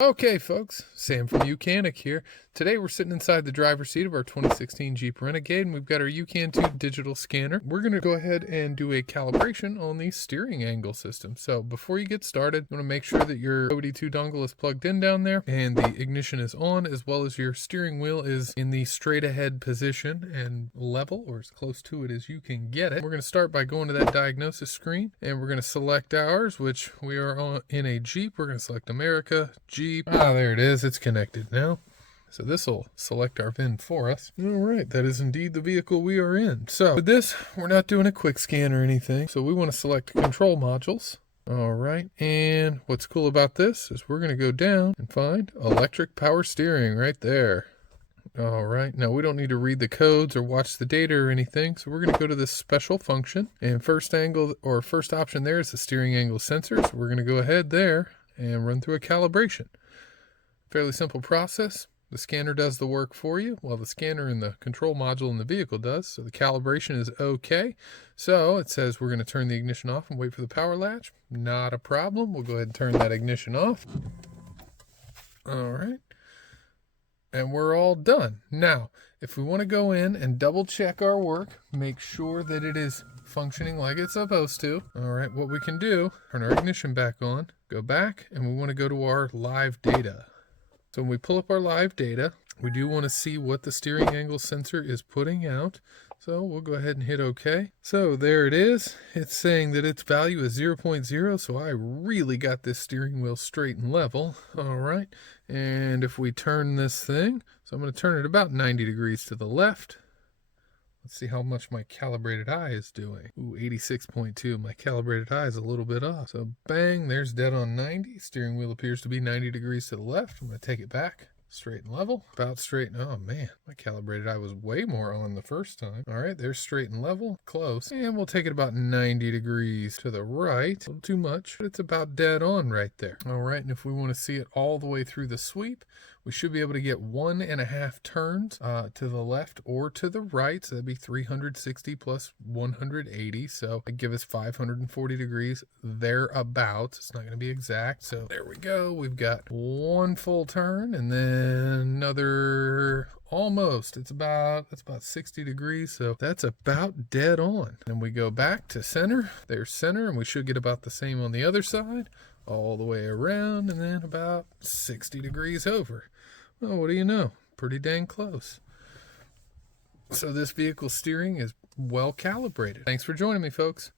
Okay, folks, Sam from UCAN-II here. Today we're sitting inside the driver's seat of our 2016 Jeep Renegade, and we've got our UCAN-II digital scanner. We're going to go ahead and do a calibration on the steering angle system. So before you get started, you want to make sure that your OBD2 dongle is plugged in down there and the ignition is on, as well as your steering wheel is in the straight ahead position and level, or as close to it as you can get it. We're going to start by going to that diagnosis screen, and we're going to select ours, which we are on in a Jeep. We're going to select America, Jeep. There it is. It's connected now. So this will select our VIN for us. All right, that is indeed the vehicle we are in. So with this, we're not doing a quick scan or anything. So we want to select control modules. All right, and what's cool about this is we're going to go down and find electric power steering right there. All right, now we don't need to read the codes or watch the data or anything, so we're going to go to this special function, and first option there is the steering angle sensor. So we're going to go ahead there and run through a calibration. Fairly simple process. The scanner does the work for you, while the scanner and the control module in the vehicle does. So the calibration is okay. So it says we're going to turn the ignition off and wait for the power latch. Not a problem. We'll go ahead and turn that ignition off. All right. And we're all done. Now, if we want to go in and double check our work, make sure that it is functioning like it's supposed to. All right, what we can do, turn our ignition back on, go back, and we want to go to our live data. So when we pull up our live data, we do want to see what the steering angle sensor is putting out. So we'll go ahead and hit OK. So there it is. It's saying that its value is 0.0. So I really got this steering wheel straight and level. All right. And if we turn this thing, so I'm going to turn it about 90 degrees to the left. Let's see how much my calibrated eye is doing. Ooh, 86.2. My calibrated eye is a little bit off. So bang, there's dead on 90. Steering wheel appears to be 90 degrees to the left. I'm going to take it back. Straight and level. About straight. Oh man, my calibrated eye was way more on the first time. All right, there's straight and level. Close. And we'll take it about 90 degrees to the right. A little too much, but it's about dead on right there. All right, and if we want to see it all the way through the sweep, we should be able to get 1.5 turns to the left or to the right. So that'd be 360 plus 180. So it'd give us 540 degrees thereabouts. It's not going to be exact. So there we go. We've got one full turn and then another almost. That's about 60 degrees. So that's about dead on. And we go back to center. There's center, and we should get about the same on the other side. All the way around, and then about 60 degrees over. Well, what do you know? Pretty dang close. So this vehicle's steering is well calibrated. Thanks for joining me, folks.